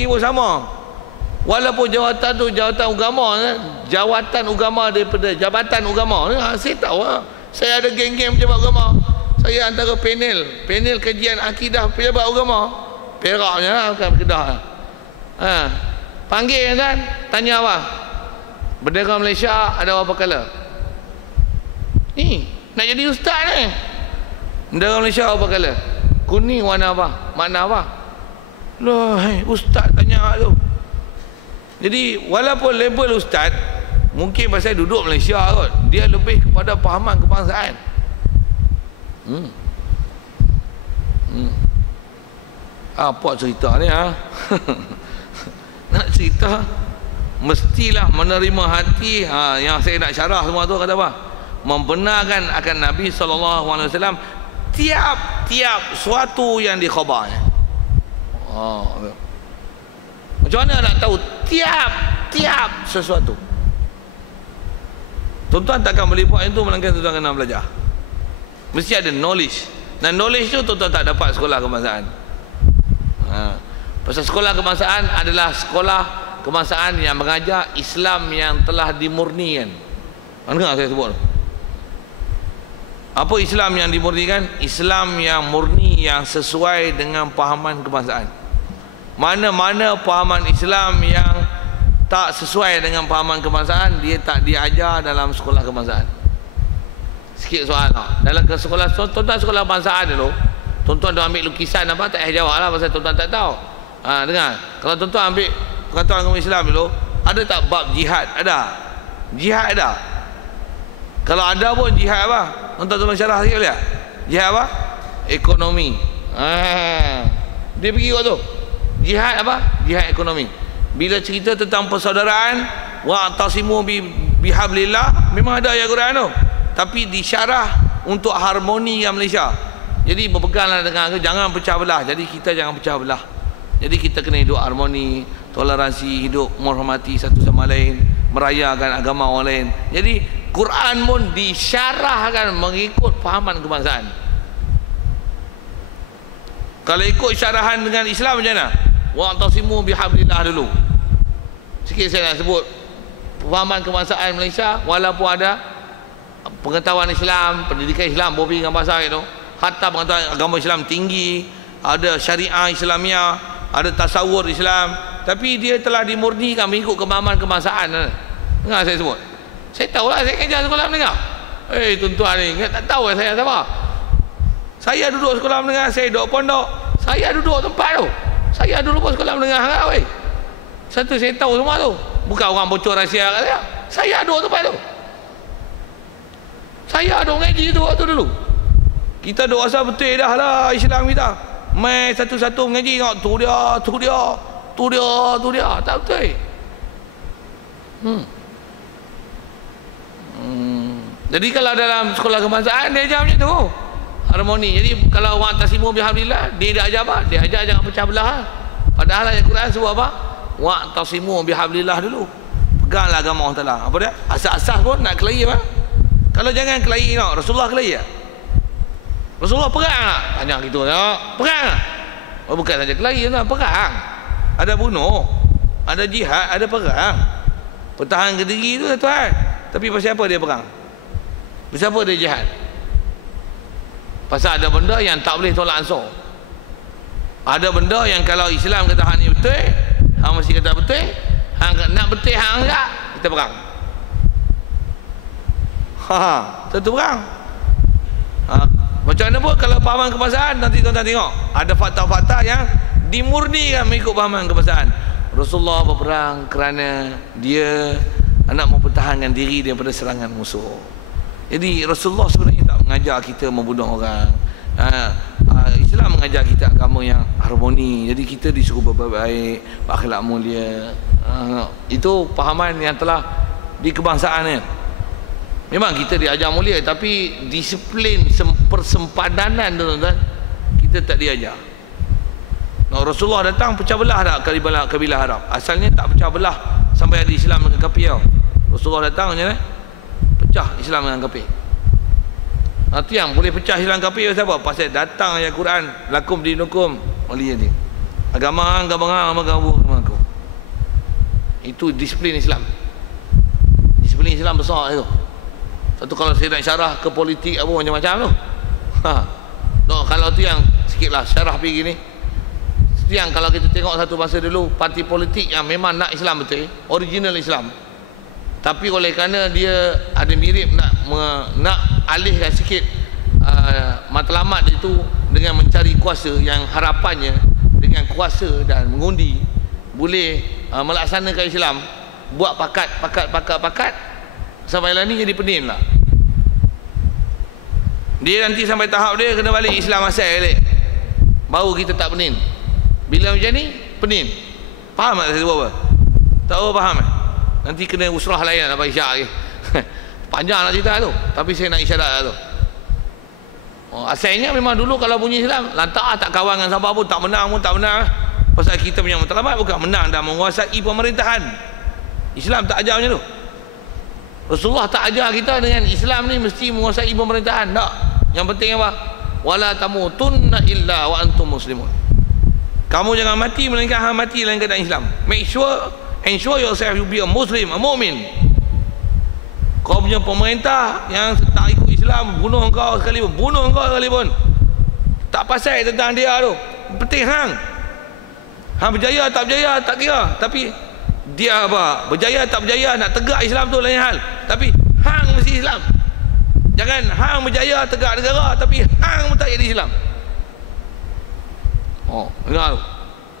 pergi pun sama. Walaupun jawatan tu jawatan agama, jawatan agama daripada jabatan agama, saya tahu lah. Saya ada geng-geng pejabat agama. Saya antara panel kajian akidah pejabat agama. Peraknya lah, bukan Kedah. Panggil kan, tanya apa? Bendera Malaysia ada berapa color? Ni nak jadi ustaz ni. Bendera Malaysia berapa color? Kuning warna apa? Makna apa? Loh, ustaz tanya tu. Jadi walaupun label ustaz, mungkin pasal duduk Malaysia kot, dia lebih kepada pahaman kebangsaan. Apa cerita ni nak cerita mestilah menerima hati. Yang saya nak syarah semua tu kata apa? Membenarkan akan Nabi SAW tiap-tiap suatu yang dikhabarnya. Macam mana nak tahu tiap-tiap sesuatu? Tuan-tuan takkan boleh buat itu melainkan tuan-tuan kena belajar. Mesti ada knowledge. Dan knowledge tu tuan-tuan tak dapat sekolah kebangsaan. Pasal sekolah kebangsaan adalah sekolah kebangsaan yang mengajar Islam yang telah dimurnikan. Dengar saya sebut. Apa Islam yang dimurnikan? Islam yang murni, yang sesuai dengan pahaman kebangsaan. Mana-mana pahaman Islam yang tak sesuai dengan pahaman kebangsaan, dia tak diajar dalam sekolah kebangsaan. Sikit soal lah. Dalam sekolah, tuan-tuan sekolah kebangsaan dulu, tuan-tuan dah ambil lukisan apa, tak payah jawab lah pasal tuan-tuan tak tahu. Dengar, kalau tuan-tuan ambil pengetahuan agama Islam dulu, ada tak bab jihad? Ada. Jihad ada. Kalau ada pun jihad apa? Tuan-tuan syarah sikit boleh tak? Jihad apa? Ekonomi. Dia pergi kat tu. Jihad apa? Jihad ekonomi. Bila cerita tentang persaudaraan, wa'tasimu bihablillah, memang ada ayat Quran tu, tapi disyarah untuk harmoni yang Malaysia. Jadi berpeganglah dengan, jangan pecah belah. Jadi kita jangan pecah belah. Jadi kita kena hidup harmoni, toleransi, hidup menghormati satu sama lain, merayakan agama orang lain. Jadi Quran pun disyarahkan mengikut fahaman kebangsaan. Kalau ikut syarahan dengan Islam macam mana? Wa'tasimu bihablillah dulu. Sikit saya nak sebut fahaman kebangsaan Malaysia, walaupun ada pengetahuan Islam, pendidikan Islam, bobi dengan bahasa itu, hatta pengetahuan agama Islam tinggi, ada syariah Islamiah, ada tasawur Islam, tapi dia telah dimurnikan mengikut kemahaman kebangsaan. Dengar saya sebut. Saya tahulah, saya kerja sekolah menengah. Tuan-tuan ni tak tahu saya siapa. Saya duduk sekolah menengah, saya duduk pondok, saya duduk tempat tu. Saya dulu pun sekolah menengah kan, weh. Satu saya tahu semua tu. Bukan orang bocor rahsia kat saya. Saya duduk tempat tu. Saya duduk ngaji tu waktu dulu. Kita duk rasa betul dah lah Islam kita. Mai satu-satu mengaji tengok tu dia. Tak betul. Jadi kalau dalam sekolah kebangsaan dia ajar macam tu. Harmoni. Jadi kalau wa'tasimu bihablillah, dia dah ajar apa? Dia ajar jangan pecah belah. Padahal ayat Quran sebut apa? Wa'tasimu bihablillah dulu. Peganglah agama Allah Taala. Apa dia? Asas-asas pun nak kelahi apa? Kalau jangan kelahi tengok, Rasulullah kelahi tak? Rasulullah perang tak? Tanya gitu tengok. Perang tak? Bukan saja kelahi tak, perang. Ada bunuh, ada jihad, ada perang. Pertahankan diri tu tuan. Tapi pasal apa dia perang? Pasal apa dia jihad? Pasal ada benda yang tak boleh tolak ansur. Ada benda yang kalau Islam kata hang ni betul, hang mesti kata betul, hang nak betul hang enggak, kita perang. Tentu perang. Macam mana pun kalau pahaman kebangsaan, nanti tuan-tuan tengok ada fakta-fakta yang dimurnikan mengikut pahaman kebangsaan. Rasulullah berperang kerana dia nak mempertahankan diri daripada serangan musuh. Jadi Rasulullah sebenarnya tak mengajar kita membunuh orang. Islam mengajar kita agama yang harmoni. Jadi kita disuruh berbaik, berakhlak mulia. Itu pahaman yang telah di kebangsaan ni. Memang kita diajar mulia, tapi disiplin persempadanan tuan-tuan kita tak diajar. Rasulullah datang pecah belah tak kabilah Arab. Asalnya tak pecah belah sampai ada Islam dengan kafir. Rasulullah datang macam mana? Pecah Islam dengan kafir. Nanti yang boleh pecah Islam kafir siapa? Pasal datang ayat Quran, lakum dinukum waliya din. Agama aku. Itu disiplin Islam. Disiplin Islam besar itu. Satu kalau saya nak syarah ke politik apa macam-macam tu. No, kalau tu yang sikitlah syarah pergi gini. Yang kalau kita tengok satu masa dulu parti politik yang memang nak Islam betul, original Islam. Tapi oleh kerana dia ada mirip nak alihkan sikit matlamat itu dengan mencari kuasa yang harapannya dengan kuasa dan mengundi boleh melaksanakan Islam, buat pakat sampai lah ni jadi penin lah. Dia nanti sampai tahap dia kena balik Islam asal balik, baru kita tak penin. Bila macam ni penin. Faham tak saya buat apa? Tak faham nanti kena usrah lain nak bagi isyak lagi. Panjang lah cerita tu, tapi saya nak isyarat tu. Asalnya memang dulu kalau bunyi Islam lantak tak kawan dengan siapa pun, tak menang. Pasal kita punya matlamat bukan menang dan menguasai pemerintahan. Islam tak ajar macam tu. Rasulullah tak ajar kita dengan Islam ni mesti menguasai pemerintahan. Tak. Yang penting apa? Wala tamutunna illa wa antum muslimun. Kamu jangan mati melainkan hang mati dalam keadaan Islam. Ensure yourself you be a Muslim, a mu'min. Kau punya pemerintah yang tak ikut Islam bunuh kau sekalipun, tak pasal tentang dia tu. Penting hang berjaya tak berjaya tak kira, tapi dia apa? Berjaya tak berjaya nak tegak Islam tu lain hal. Tapi hang mesti Islam. Jangan hang berjaya tegak negara tapi hang pun tak jadi Islam. Dengar tu.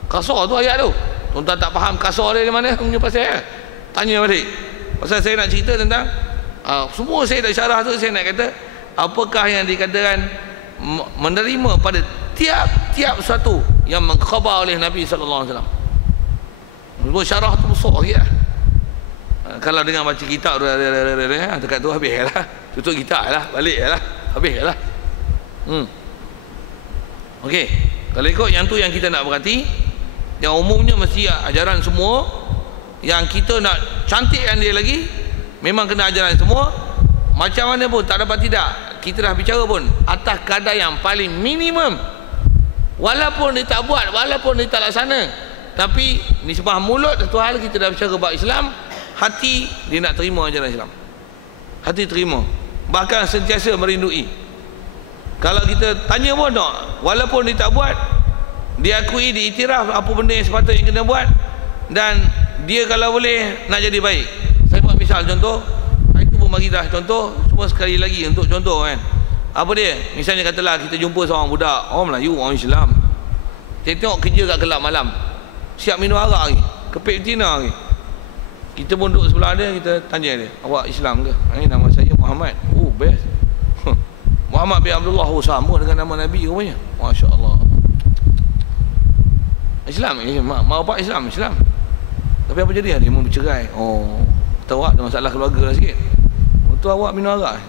Kasar tu ayat tu. Tuan-tuan tak faham kasar dia di mana punya pasal. Tanya balik. Pasal saya nak cerita tentang semua saya dah syarah tu, saya nak kata apakah yang dikatakan menerima pada tiap-tiap satu yang mengkhabar oleh Nabi sallallahu alaihi wasallam. Semua syarah tu besar sikit lah. Kalau dengar baca kitab dekat tu habis lah. Tutup kitab lah, balik lah, habis lah. Okey. Kalau ikut yang tu yang kita nak berhati, yang umumnya mesti ajaran semua, yang kita nak cantikkan dia lagi, memang kena ajaran semua. Macam mana pun tak dapat tidak, kita dah bicara pun atas kadar yang paling minimum. Walaupun dia tak buat, walaupun dia tak laksana, tapi nisbah mulut satu hal kita dah bicara bab Islam, hati dia nak terima ajaran Islam. Hati terima, bahkan sentiasa merindui. Kalau kita tanya pun tak, walaupun dia tak buat, dia akui, dia iktiraf apa benda yang sepatutnya kena buat, dan dia kalau boleh nak jadi baik. Saya buat misal contoh, itu pun bagi dah contoh, cuma sekali lagi untuk contoh kan. Apa dia? Misalnya katalah kita jumpa seorang budak, orang Melayu, orang Islam, kita tengok kerja kat kelab malam, siap minum arak lagi, kepek betina lagi. Kita pun duduk sebelah dia, kita tanya dia, awak Islam ke? Nama saya Muhammad. Oh best. Muhammad bin Abdullah, sama dengan nama Nabi rupanya. Masya Allah. Islam, mau apa Islam? Tapi apa jadi? Dia mau bercerai. Tahu ada masalah keluarga lah sikit. Tu awak minum arak?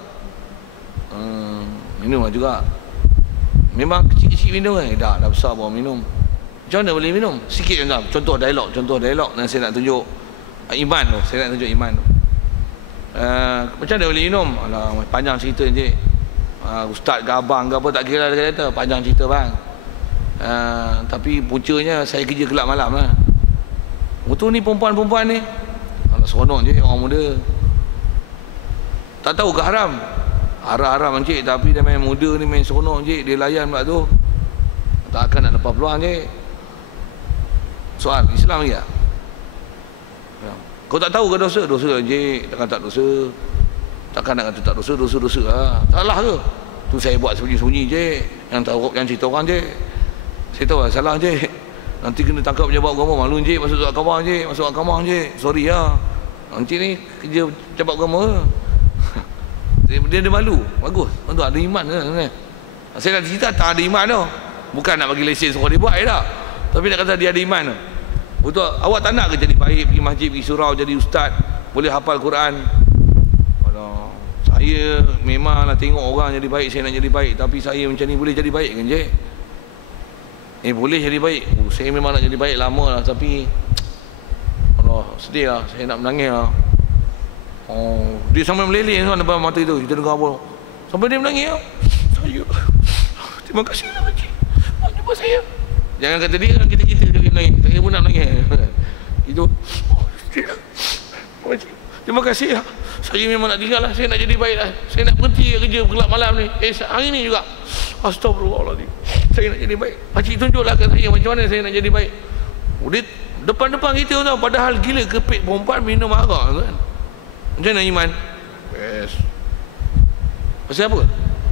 Minum lah juga. Memang kecil-kecil minum kan? Dah besar bawa minum. Macam mana boleh minum? Sikit je. Contoh dialog dan saya nak tunjuk iman tu. Saya nak tunjuk iman tu. Macam mana boleh minum? Alah, panjang cerita je. Ustaz ke abang ke apa tak kira dia kata, panjang cerita bang. Tapi puncanya saya kerja kelab malam lah. Betul ni perempuan-perempuan ni, alah seronok je orang muda. Tak tahu ke haram? Haram encik, tapi dia main muda ni main seronok encik, dia layan pula tu. Tak akan nak dapat peluang je. Soal Islam lagi tak? Kau tak tahu ke dosa? Dosa encik, takkan tak dosa. Takkan nak kata tak dosa lah. Salah ke? Tu saya buat sembunyi-sembunyi je. Yang cerita orang je. Saya tahu lah salah je. Nanti kena tangkap pejabat agama, malu je masuk agama je, sorry lah. Nanti ni kerja pejabat agama. Dia ada malu. Bagus. Tuan ada iman ke? Saya nak cerita tak ada iman tu. Bukan nak bagi lesen suruh dia buat tak. Tapi nak kata dia ada iman tu. Betul, awak tak nak ke jadi baik, pergi masjid, pergi surau, jadi ustaz, boleh hafal Quran? Saya memanglah tengok orang jadi baik, saya nak jadi baik, tapi saya macam ni boleh jadi baik kan je? Boleh jadi baik. Saya memang nak jadi baik lama lah, tapi Allah, sedih lah, saya nak menangis lah. Dia sampai meleleh kan depan mata itu, kita dengar apa sampai dia menangis lah. Saya terima kasih lah Pakcik, jumpa saya. Jangan kata dia, kita menangis. Saya pun nak menangis. Itu. Terima kasih lah. Saya memang nak tinggal lah. Saya nak jadi baik lah. Saya nak berhenti kerja gelap malam ni. Hari ni juga. Astagfirullahaladzim. Saya nak jadi baik. Pakcik tunjuklah kat saya macam mana saya nak jadi baik. Dia depan-depan kita tau. Padahal gila kepit perempuan minum arak kan. Macam mana iman? Yes. Pasal apa?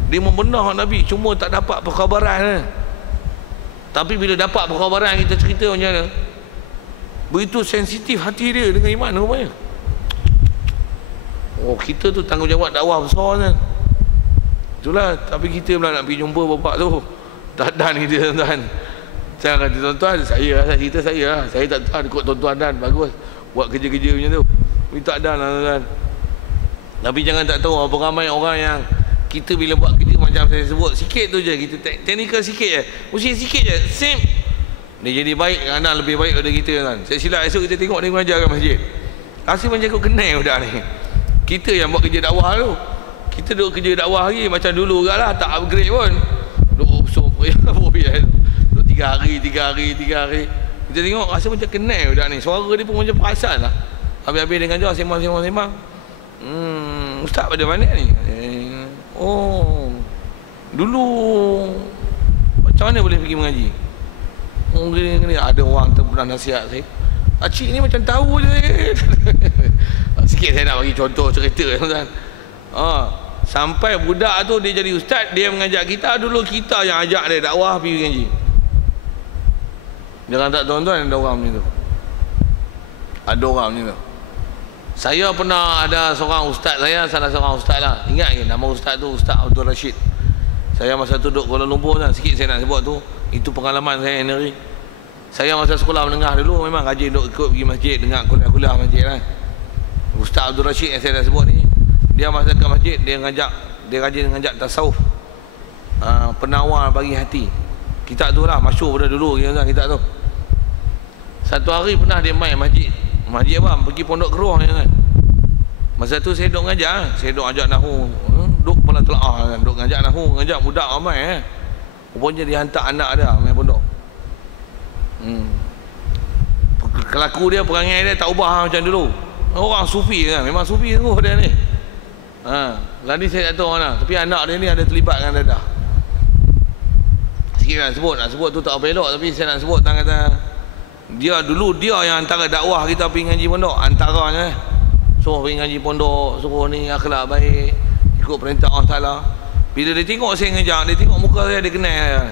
Dia membenah Nabi. Cuma tak dapat perkhabaran kan? Tapi bila dapat perkhabaran kita cerita macam mana? Begitu sensitif hati dia dengan iman rupanya. Oh, kita tu tanggungjawab dakwah besar kan. Itulah, tapi kita pula nak pergi jumpa bapak tu. Tak dan kita tuan-tuan. Saya kata tuan-tuan, saya cerita saya lah. Saya tak tahu ikut tuan-tuan dan bagus buat kerja-kerja macam tu. Tapi tak dan lah tuan-tuan. Tapi jangan tak tahu apa ramai orang yang kita bila buat kerja macam saya sebut, sikit tu je, kita teknikal sikit je. Mesti sikit je, same. Dia jadi baik, kadang lebih baik daripada kita kan. Saya silap esok kita tengok dia mengajar kat masjid. Rasa macam kau kenal budak ni. Kita yang buat kerja dakwah tu. Kita duduk kerja dakwah lagi macam dulu juga lah, tak upgrade pun. Duduk duduk 3 hari. Kita tengok rasa macam kenal budak ni. Suara dia pun macam perasan lah. Habis-habis dia ngajar sembang. Ustaz pada mana ni? Oh, dulu macam mana boleh pergi mengaji? Ada orang pernah nasihat saya. Pakcik ni macam tahu je. Sikit saya nak bagi contoh cerita tuan. Sampai budak tu dia jadi ustaz, dia mengajak kita. Dulu kita yang ajak dia dakwah pergi mengaji. Jangan tak tuan-tuan, ada orang macam tu. Ada orang macam tu. Saya pernah ada seorang ustaz saya, salah seorang ustaz lah. Ingat ke nama ustaz tu? Ustaz Abdul Rashid. Saya masa tu duduk Kuala Lumpur kan, sikit saya nak sebut tu. Itu pengalaman saya sendiri. Saya masa sekolah menengah dulu memang rajin duduk ikut pergi masjid, dengar kuliah-kuliah masjid kan. Ustaz Abdul Rashid yang saya dah sebut ni, dia masa kat masjid, dia rajin ngajak tasawuf. Penawar bagi hati. Kitab tu lah, masyhur pada dulu kitab tu. Satu hari pernah dia main masjid. Masjid apa? Pergi Pondok Keruh kan. Masa tu saya duduk ngajar, saya duduk ajak nahu. Duduk kepala telaah kan, duduk ngajak nahu, ngajak budak ramai Rupanya dia hantar anak dia main pondok. Kelaku dia, perangai dia tak ubah macam dulu. Orang sufi kan, memang sufi tu dia ni. Lagi saya tak tahu mana, tapi anak dia ni ada terlibat dengan dadah. Sikit nak sebut tu tak apa elok, tapi saya nak sebut tentang kata dia dulu dia yang antara dakwah kita pergi ngaji pondok, antaranya suruh pergi ngaji pondok, suruh ni akhlak baik, ikut perintah Allah Ta'ala. Bila dia tengok saya ngajak, dia tengok muka saya, dia kenal saya.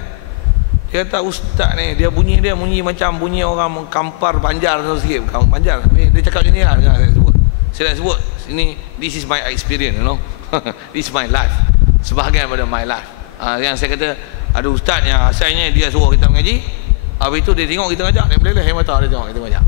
Dia kata ustaz ni, dia bunyi macam bunyi orang mengkampar panjar tu sikit, bukan panjar. Dia cakap macam ni lah, saya nak sebut ini, this is my experience, you know. This is my life, sebahagian daripada my life. Yang saya kata ada ustaz yang asalnya dia suruh kita mengaji, habis itu dia tengok kita ngajak, dia meleleh mata, dia tengok kita ngajak.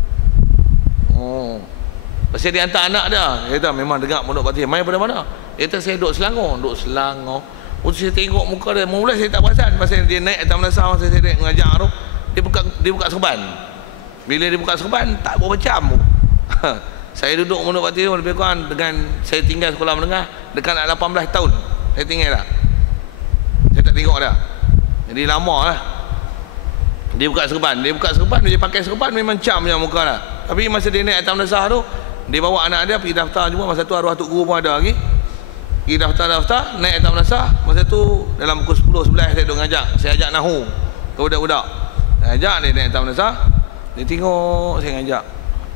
Pasal dia hantar anak dia. Dia kata memang dengar pondok Patih. Main pada mana? Dia kata saya duduk Selangor. Waktu saya tengok muka dia, mula saya tak perasan pasal dia naik atas Melasa masa saya mengajar tu. Dia buka serban. Bila dia buka serban, tak berapa jam. Saya duduk pondok Patih lebih kurang dengan saya tinggal sekolah menengah dekat 18 tahun. Saya tinggal dah. Saya tak tengok dah. Jadi lama lah. Dia buka serban, dia pakai serban memang cam je muka dah. Tapi masa dia naik atas Melasa tu, dia bawa anak dia pergi daftar juga. Masa tu arwah Tok Guru pun ada lagi. Pergi daftar, naik atas Melasa. Masa tu dalam pukul 10-11 saya duduk ngajak. Saya ajak nahu ke budak-budak. Saya ajak dia naik atas Melasa. Dia tengok saya ngajak.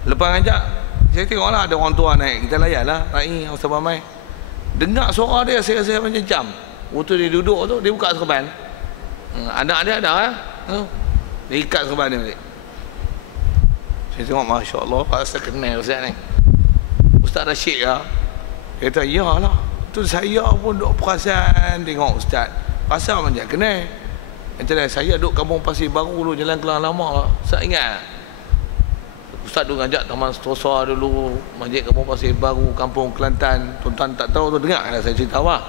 Lepas ngajak, saya tengok lah ada orang tua naik. Kita layan lah, Rai, Ustaz Mamai. Dengar suara dia, saya rasa macam jam. Waktu dia duduk tu, dia buka serban. Anak dia ada lah. Dia ikat serban dia balik. Saya tengok, Masya Allah, rasa kenal Ustaz ni. Ustaz Rashid lah. Dia kata, ya lah, tu saya pun duduk perasan tengok Ustaz. Rasa macam kenal. Dia saya duduk kampung Pasir Baru dulu, Jalan Kelang Lama. Saya ingat Ustaz duduk ngajak Taman Sentosa dulu, masjid kampung Pasir Baru, Kampung Kelantan. Tuan-tuan tak tahu tu, dengar lah saya cerita apa.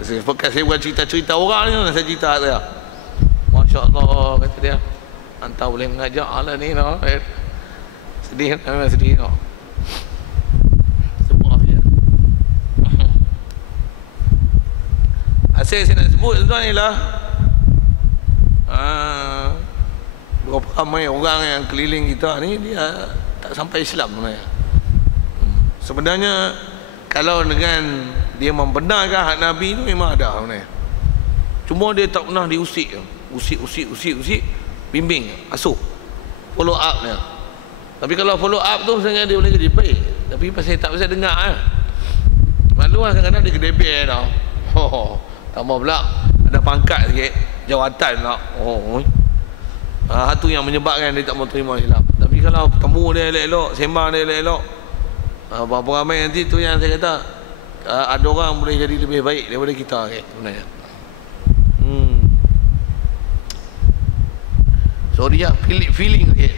Saya bukan cerita-cerita orang ni, saya cerita saya. Masya Allah, kata dia, anta boleh mengajak lah ni, no? Sedih, memang sedih, no? Sebuah je. Asal saya nak sebut tuan ni lah, Berapa ramai orang yang keliling kita ni dia tak sampai Islam sebenarnya. Sebenarnya kalau dengan dia membenarkan hak Nabi tu memang ada sebenarnya. Cuma dia tak pernah diusik. Usik, bimbing, asuh, follow up dia. Tapi kalau follow up tu sebenarnya dia boleh jadi baik. Tapi pasal tak pasal dengar kan. Malu lah kadang-kadang dia kedebel tau. Tambah pula ada pangkat sikit, jawatan pula. Itu yang menyebabkan dia tak mau terima Islam. Tapi kalau temu dia elok-elok, sembang dia elok-elok, berapa ramai nanti tu yang saya kata ada orang boleh jadi lebih baik daripada kita sebenarnya. Sorry lah, feeling sikit.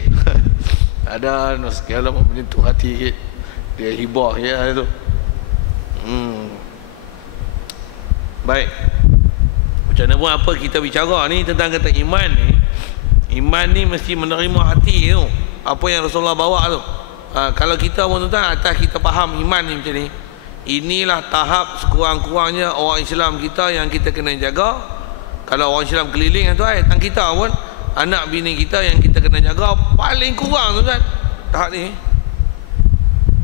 Ada segala menyentuh hati sikit. Dia hibah ya tu. Baik. Macam mana pun apa kita bicara ni tentang kata iman ni. Iman ni mesti menerima hati tu. Apa yang Rasulullah bawa tu. Kalau kita pun tuan atas kita faham iman ni macam ni. Inilah tahap sekurang-kurangnya orang Islam kita yang kita kena jaga. Kalau orang Islam keliling tu tentang kita pun anak bini kita yang kita kena jaga paling kurang tuan tahap ni.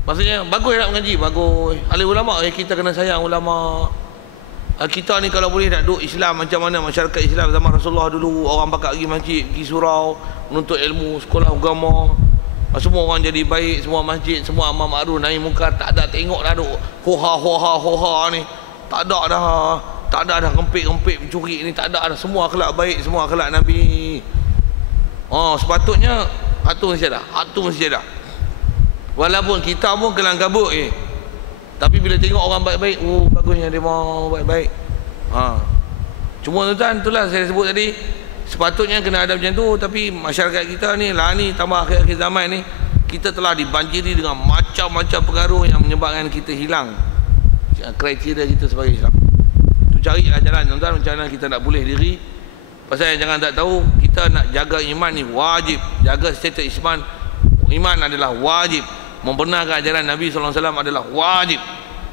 Maksudnya bagus nak mengaji, bagus. Ahli ulama kita kena sayang ulama. Kita ni kalau boleh nak duduk Islam macam mana masyarakat Islam zaman Rasulullah dulu, orang bakal pergi masjid, pergi surau, menuntut ilmu, sekolah agama. Semua orang jadi baik, semua masjid, semua amar ma'ruf nahi munkar, tak ada tengok dah duk hoha ni. Tak ada dah kempit-kempit mencuri ni, tak ada dah. Semua akhlak baik, semua akhlak Nabi. Sepatutnya hatu mesti ada. Walaupun kita pun kelang kabut tapi bila tengok orang baik-baik, bagusnya dia mau baik-baik. Cuma tuan itulah saya sebut tadi, sepatutnya kena ada macam tu. Tapi masyarakat kita ni lah ni, tambah akhir-akhir zaman ni, kita telah dibanjiri dengan macam-macam pengaruh yang menyebabkan kita hilang kriteria kita sebagai Islam. Tu carilah jalan tuan-tuan macam mana kita nak pulih diri. Pasal jangan tak tahu, kita nak jaga iman ni wajib. Jaga status iman adalah wajib. Membenarkan ajaran Nabi SAW adalah wajib.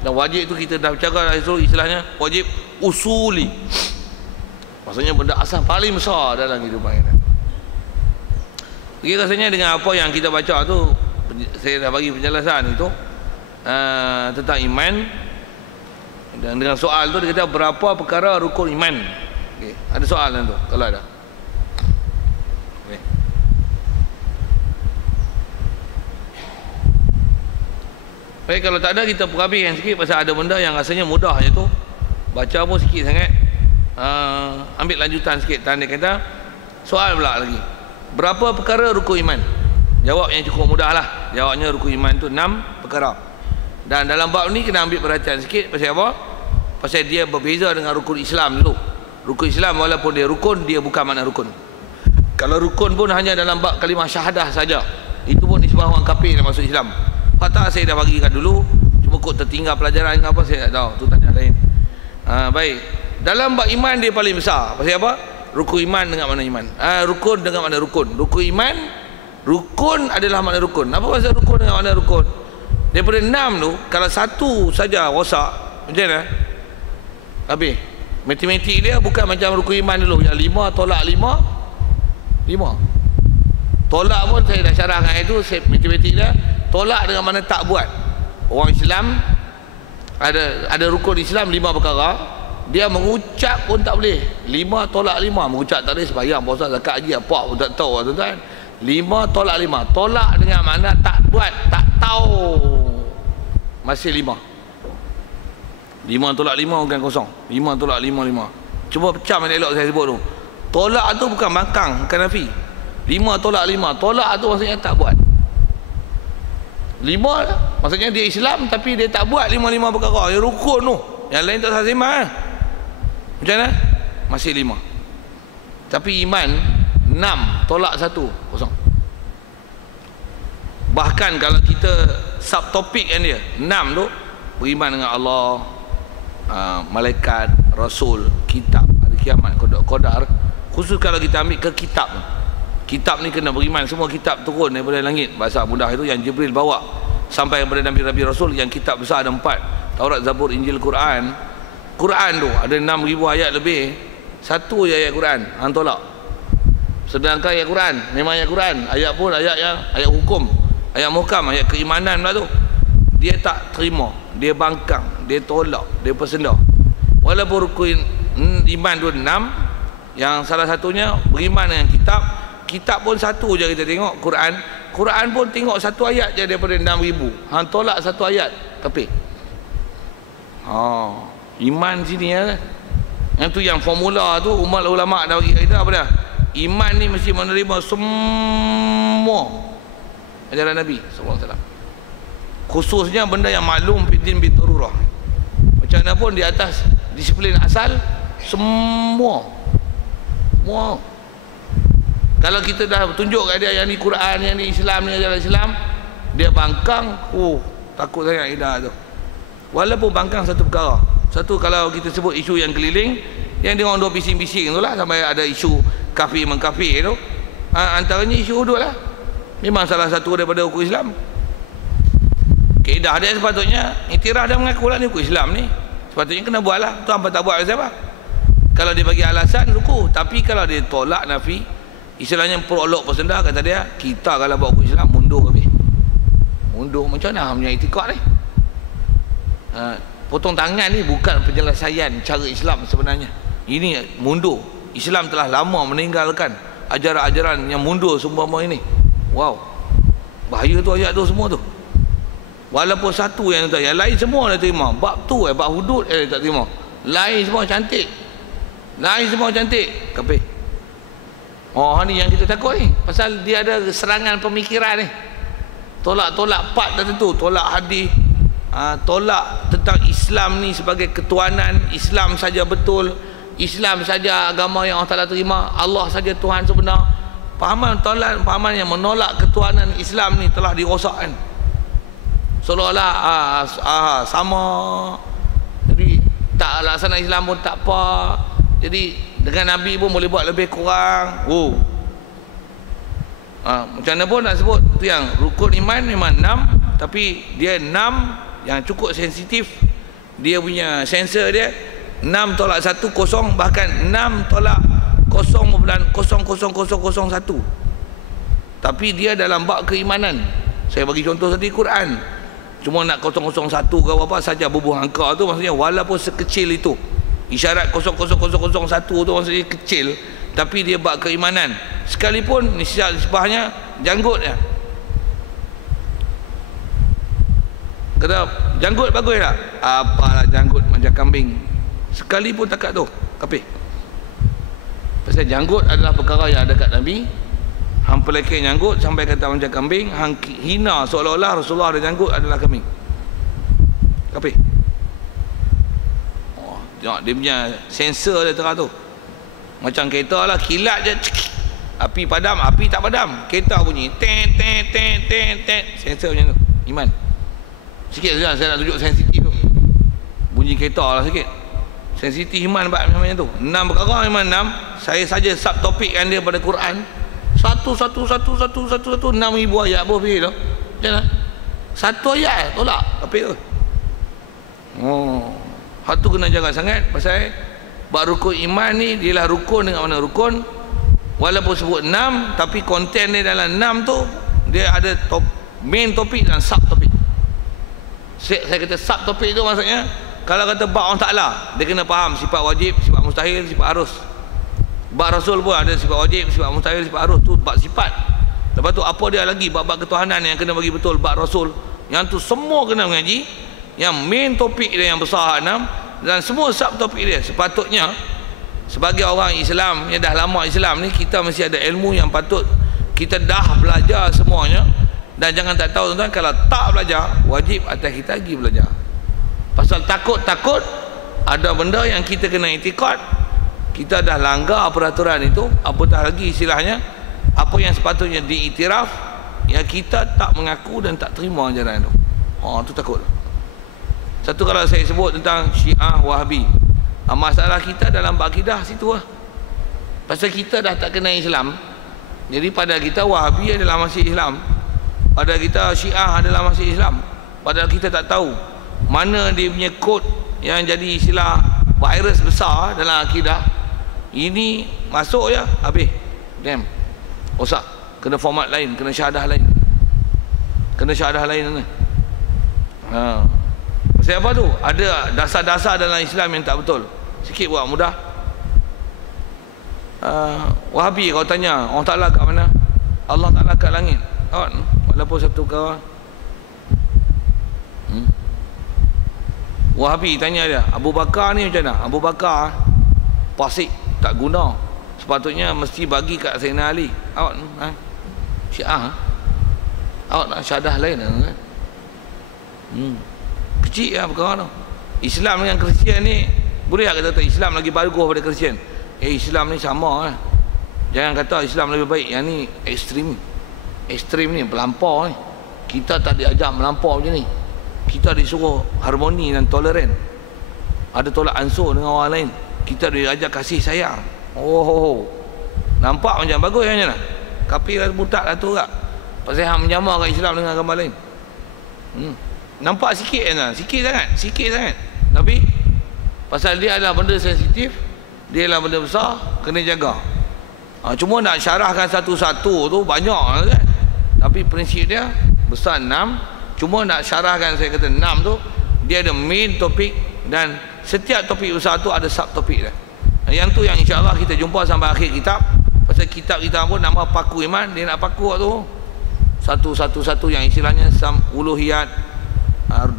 Dan wajib itu kita dah bercakap istilahnya wajib usuli. Maksudnya benda asal paling besar dalam kehidupan kita. Jadi rasanya dengan apa yang kita baca tu, saya dah bagi penjelasan itu tentang iman. Dan dengan soal tu dia kata berapa perkara rukun iman. Ada soalan tu kalau ada. Baik, kalau tak ada kita perhabiskan sikit pasal ada benda yang rasanya mudah je tu. Baca pun sikit sangat. Ambil lanjutan sikit. Tanda kata soal pula lagi. Berapa perkara rukun iman? Jawab yang cukup mudah lah. Jawabnya rukun iman tu 6 perkara. Dan dalam bab ni kena ambil perhatian sikit. Pasal apa? Pasal dia berbeza dengan rukun Islam dulu. Rukun Islam walaupun dia rukun, dia bukan makna rukun. Kalau rukun pun hanya dalam bab kalimah syahadah saja. Itu pun nisbah orang kafir yang masuk Islam. Kata saya dah bagikan dulu, cuma kok tertinggal pelajaran apa saya tak tahu, tu tanya lain. Baik. Dalam bab iman dia paling besar. Pasal apa? Rukun iman dengan makna iman. Rukun dengan makna rukun. Rukun iman, rukun adalah makna rukun. Apa maksud rukun dengan makna rukun? Daripada 6 tu, kalau satu saja rosak, macam mana? Habis. Matematik dia bukan macam rukun iman dulu yang 5 tolak 5. Tolak pun saya dah syarahkan itu, matematik dia tolak dengan mana tak buat. Orang Islam ada rukun Islam 5 perkara, dia mengucap pun tak boleh. 5 tolak 5, mengucap tak boleh, sembahyang, puasa, zakat, haji apa pun tak tahu tuan-tuan. 5 tolak 5. Tolak dengan mana tak buat, tak tahu. Masih 5. 5 tolak 5 bukan kosong. 5 tolak 5. Cuba pecah mana elok saya sebut tu. Tolak tu bukan makang, bukan nafi. 5 tolak 5. Tolak tu maksudnya tak buat. 5 maksudnya dia Islam tapi dia tak buat 5 perkara. Yang rukun tu. Yang lain tak sah sembah. Macam mana? Masih 5. Tapi iman 6 tolak 1 kosong. Bahkan kalau kita subtopik kan dia 6 tu, beriman dengan Allah, malaikat, rasul, kitab, hari kiamat, qadar. Khusus kalau kita ambil ke kitab, kitab ni kena beriman. Semua kitab turun daripada langit, bahasa mudah itu yang Jibril bawa sampai kepada Nabi-Nabi Rasul. Yang kitab besar ada 4, Taurat, Zabur, Injil, Quran. Quran tu ada 6,000 ayat lebih. Satu je ayat Quran hang tolak. Sedangkan ayat Quran memang ayat Quran, ayat pun ayat yang ayat hukum, ayat muhkam, ayat keimanan pula tu. Dia tak terima, dia bangkang, dia tolak, dia persenda. Walaupun rukun iman tu 6, yang salah satunya beriman dengan kitab. Kitab pun satu je kita tengok, Quran. Quran pun tengok satu ayat je daripada 6,000. Hang tolak satu ayat, kafir. Iman sini ya. Yang tu yang formula tu umat ulama dah bagi kita apa dah? Iman ni mesti menerima semua ajaran Nabi sallallahu alaihi wasallam. Khususnya benda yang maklum fitin bitururah. Macam mana pun di atas disiplin asal semua. Kalau kita dah tunjuk kat dia yang ni Quran, yang ni Islam, ni ajaran Islam, dia bangkang, takut sangat kita tu. Walaupun bangkang satu perkara. Satu, kalau kita sebut isu yang keliling, yang dia orang dua bising-bising tu lah, sampai ada isu kafir mengkafir tu, antaranya isu hudud lah. Memang salah satu daripada hukum Islam. Kaedah dia sepatutnya iktiraf dan mengaku lah ni hukum Islam ni, sepatutnya kena buat lah. Tu hampa tak buat siapa? Kalau dia bagi alasan ruku. Tapi kalau dia tolak nafi, istilahnya perolok persenda, kata dia kita kalau buat hukum Islam mundur habis. Mundur macam mana punya itikad ni? Potong tangan ni bukan penyelesaian cara Islam sebenarnya. Ini mundur. Islam telah lama meninggalkan ajaran-ajaran yang mundur seumpama ini. Wow, bahaya tu ayat tu semua tu. Walaupun satu yang tak, yang lain semua dah terima. Bab tu bab hudud tak terima. Lain semua cantik. Lain semua cantik. Kafir. Ni yang kita takut ni. Pasal dia ada serangan pemikiran ni. Tolak-tolak part dah tentu. Tolak hadis. Tolak tentang Islam ni sebagai ketuhanan. Islam saja betul. Islam saja agama yang Allah Ta'ala terima. Allah saja Tuhan sebenar. Pahaman yang menolak ketuhanan Islam ni telah dirosakkan. Seolah-olah sama. Jadi tak laksana Islam pun tak apa. Jadi dengan Nabi pun boleh buat lebih kurang. Macam mana pun nak sebut tu, yang rukun iman memang 6, tapi dia 6 yang cukup sensitif. Dia punya sensor dia 6 tolak 1 kosong, bahkan 6 tolak 0.00001. Tapi dia dalam bab keimanan. Saya bagi contoh tadi Quran. Cuma nak 001 ke apa saja bubuh angka tu, maksudnya walaupun sekecil itu. Isyarat 0.00001 tu maksudnya kecil, tapi dia bab keimanan. Sekalipun nisbahnya janggut ya. Kata janggut bagus tak? Apalah janggut macam kambing. Sekali pun takat tu kafir. Pasal janggut adalah perkara yang ada kat Nabi. Hang pelekeh janggut sampai kata macam kambing, hang hina seolah-olah Rasulullah ada janggut adalah kambing. Kafir. Tengok dia punya sensor dia terang tu. Macam kereta lah, kilat je, api padam, api tak padam, kereta bunyi tet tet tet tet tet. Sensor macam tu. Iman. Sikit saja saya nak tunjuk sensitif tu. Bunyi kereta lah sikit. Sensitif iman macam tu. 6 perkara iman 6. Saya saja subtopikkan dia pada Quran. 6,000 ayat apa fikir tu. Macam mana? Satu ayat tolak apa tu? Hak tu kena jaga sangat. Pasal bab rukun iman ni dia lah rukun dengan mana rukun. Walaupun sebut 6, tapi konten dia dalam 6 tu dia ada main topik dan subtopik. Saya kata subtopik tu maksudnya, kalau kata bab Allah Ta'ala, dia kena faham sifat wajib, sifat mustahil, sifat harus. Bab Rasul pun ada sifat wajib, sifat mustahil, sifat harus. Tu bab sifat. Lepas tu apa dia lagi, bab-bab ketuhanan yang kena bagi betul, bab Rasul. Yang tu semua kena mengaji. Yang main topik dia yang besar 6, dan semua subtopik dia. Sepatutnya sebagai orang Islam yang dah lama Islam ni, kita mesti ada ilmu yang patut kita dah belajar semuanya. Dan jangan tak tahu tuan-tuan, kalau tak belajar, wajib atas kita lagi belajar. Pasal takut-takut ada benda yang kita kena itikad, kita dah langgar peraturan itu, apatah lagi istilahnya apa yang sepatutnya diiktiraf, yang kita tak mengaku dan tak terima ajaran itu. Tu takut. Satu, kalau saya sebut tentang Syiah Wahabi, masalah kita dalam akidah situ lah. Pasal kita dah tak kenal Islam, jadi pada kita Wahabi adalah masih Islam, pada kita Syiah adalah masih Islam. Padahal kita tak tahu mana dia punya kod yang jadi istilah virus besar dalam akidah. Ini masuk ya, habis. Damn. rosak. Kena format lain, kena syahadah lain. Kena syahadah lain. Pasal apa tu? Ada dasar-dasar dalam Islam yang tak betul. Sikit buat mudah. Wahabi kau tanya Allah Ta'ala kat mana? Allah Ta'ala kat langit. Walaupun satu kawan Wahabi tanya dia, Abu Bakar ni macam mana? Abu Bakar fasik, tak guna, sepatutnya mesti bagi kat Sayyidina Ali. Awak Syiah awak nak syahadah lain kan? Kecil lah perkara tu. Islam dengan Kristian ni boleh tak kata Islam lagi bagus daripada Kristian? Islam ni sama lah. Jangan kata Islam lebih baik. Yang ni ekstrim ni, melampau ni. Kita tak diajar melampau macam ni. Kita disuruh harmoni dan toleran. Ada tolak ansur dengan orang lain. Kita diajar kasih sayang. Nampak macam bagus macam mana? Kafir lah, butak lah tu tak? Pasal hang menjamarkan Islam dengan agama lain. Nampak sikit kan? Sikit sangat. Tapi pasal dia adalah benda sensitif, dia adalah benda besar, kena jaga. Cuma nak syarahkan satu-satu tu banyak kan? Tapi prinsip dia besar 6. Cuma nak syarahkan, saya kata 6 tu dia ada main topik, dan setiap topik besar tu ada subtopik dia. Yang tu yang insya-Allah kita jumpa sampai akhir kitab. Pasal kitab kita pun nama paku iman, dia nak paku tu satu-satu yang istilahnya uluhiyat,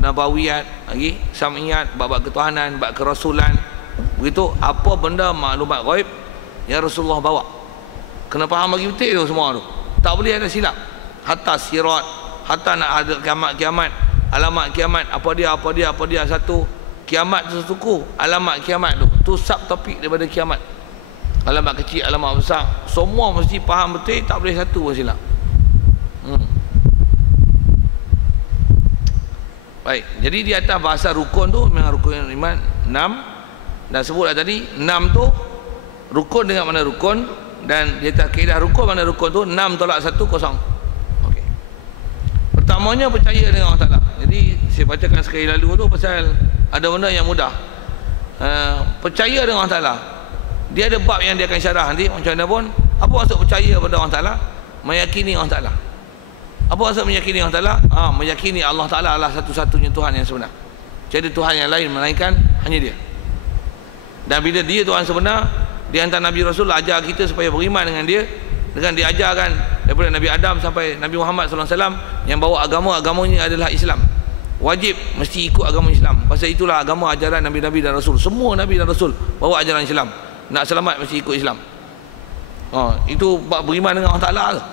nabawiyat, lagi sam'iyat, bab ketuhanan, bab kerasulan. Begitu apa benda maklumat ghaib yang Rasulullah bawa, kena faham bagi betul tu semua tu. Tak boleh ada silap. Hatta sirat, hatta nak ada kiamat, alamat kiamat, apa dia satu. Kiamat tu suku, alamat kiamat tu subtopik daripada kiamat. Alamat kecil, alamat besar, semua mesti faham betul, tak boleh satu pun silap. Baik, jadi di atas bahasa rukun tu memang rukun iman 6. Dan sebutlah tadi 6 tu rukun dengan mana rukun, dan dia tak kaedah rukun mana rukun tu 6 tolak 1 kosong. Okey. Pertamanya percaya dengan Allah Taala. Jadi saya bacakan sekali lalu tu pasal ada benda yang mudah. Percaya dengan Allah Taala. Dia ada bab yang dia akan syarah nanti macam mana pun. Apa maksud percaya pada Allah Taala? Meyakini Allah Taala. Apa maksud meyakini Allah Taala? Meyakini Allah Taala adalah satu-satunya Tuhan yang sebenar. Jadi Tuhan yang lain melainkan hanya Dia. Dan bila Dia Tuhan sebenar, di antara Nabi Rasul ajar kita supaya beriman dengan Dia, dengan diajarkan daripada Nabi Adam sampai Nabi Muhammad SAW yang bawa agamanya adalah Islam. Wajib mesti ikut agama Islam. Pasal itulah agama ajaran Nabi-Nabi dan Rasul. Semua Nabi dan Rasul bawa ajaran Islam. Nak selamat mesti ikut Islam. Itu beriman dengan Allah Ta'ala tu.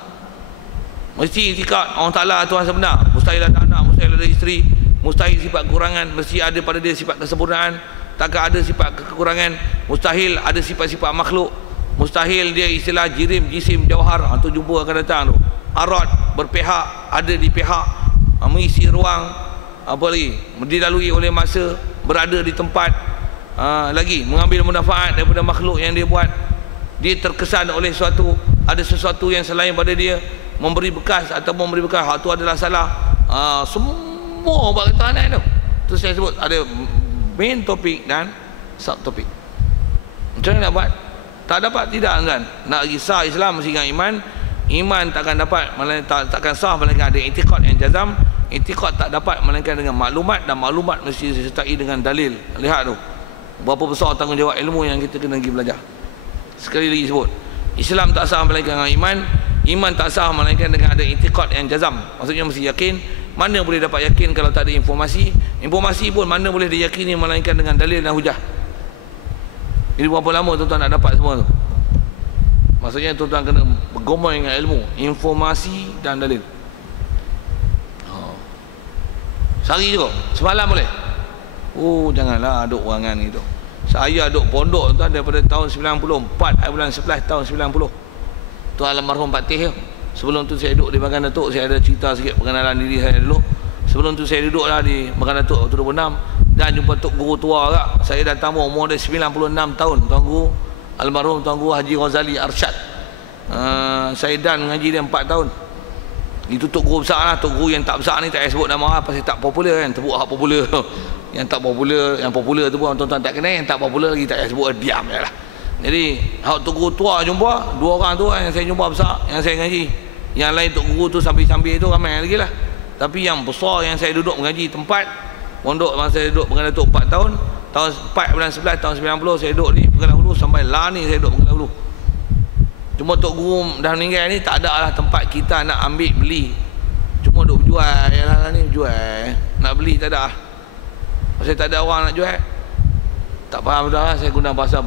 Mesti itikad Allah Ta'ala Tuhan sebenar. Mustahil ada anak, mustahil ada isteri, mustahil sifat kekurangan, mesti ada pada dia sifat kesempurnaan. Takkan ada sifat kekurangan. Mustahil ada sifat-sifat makhluk. Mustahil dia istilah jirim, jisim, jauhar. Tu jumpa akan datang tu. Arad, berpihak, ada di pihak, mengisi ruang, apa lagi, dilalui oleh masa, berada di tempat, lagi mengambil manfaat daripada makhluk yang dia buat. Dia terkesan oleh sesuatu, ada sesuatu yang selain pada dia, memberi bekas atau memberi bekas, hak tu adalah salah. Semua bab ketahanan tu. Tu saya sebut ada main topik dan subtopik. Macam mana nak buat? Tak dapat, tidak kan? Nak lagi sah Islam mesti dengan iman. Iman takkan dapat, takkan sah melainkan ada i'tiqad yang jazam. I'tiqad tak dapat melainkan dengan maklumat, dan maklumat mesti disertai dengan dalil. Lihat tu berapa besar tanggungjawab ilmu yang kita kena pergi belajar. Sekali lagi sebut, Islam tak sah melainkan dengan iman. Iman tak sah melainkan dengan ada i'tiqad yang jazam. Maksudnya mesti yakin. Mana boleh dapat yakin kalau tak ada informasi? Informasi pun mana boleh diyakini melainkan dengan dalil dan hujah. Jadi berapa lama tuan-tuan nak dapat semua tu? Maksudnya tuan-tuan kena bergumul dengan ilmu, informasi dan dalil. Sehari juga, semalam boleh? Janganlah aduk wangan gitu. Saya aduk pondok tuan daripada tahun 94, bulan 11 tahun 90. Tu almarhum Pak Teh. Sebelum tu saya duduk di Makan Datuk, saya ada cerita sikit pengenalan diri saya dulu. Sebelum tu saya duduklah di Makan Datuk 26 dan jumpa Tok Guru tua agak. Saya datang umur dia 96 tahun, Tuan Guru almarhum Tuan Guru Haji Ghazali Arsyad. Saya dan mengaji dia 4 tahun. Itu Tok Guru besar lah. Tok Guru yang tak besar ni tak payah sebut nama lah, pasal tak popular kan. Tebuk hak popular. Yang tak popular, yang popular tu pun tuan-tuan tak kenal. Yang tak popular lagi tak payah sebut, diam je lah. Jadi hak tok guru tua jumpa, dua orang tu yang saya jumpa besar, yang saya ngaji. Yang lain tok guru tu sambil-sambil tu ramai lagi lah. Tapi yang besar yang saya duduk mengaji tempat pondok, masa saya duduk Pekanbaru 4 tahun, tahun 4 bulan 11 tahun 90 saya duduk di Pekanbaru sampai lah ni saya duduk Pekanbaru. Cuma tok guru dah meninggal ni tak ada lah tempat kita nak ambil beli. Cuma duk berjual, yalah ni berjual. Nak beli tak ada. Pasal tak ada orang nak jual. Tak faham dah, saya guna bahasa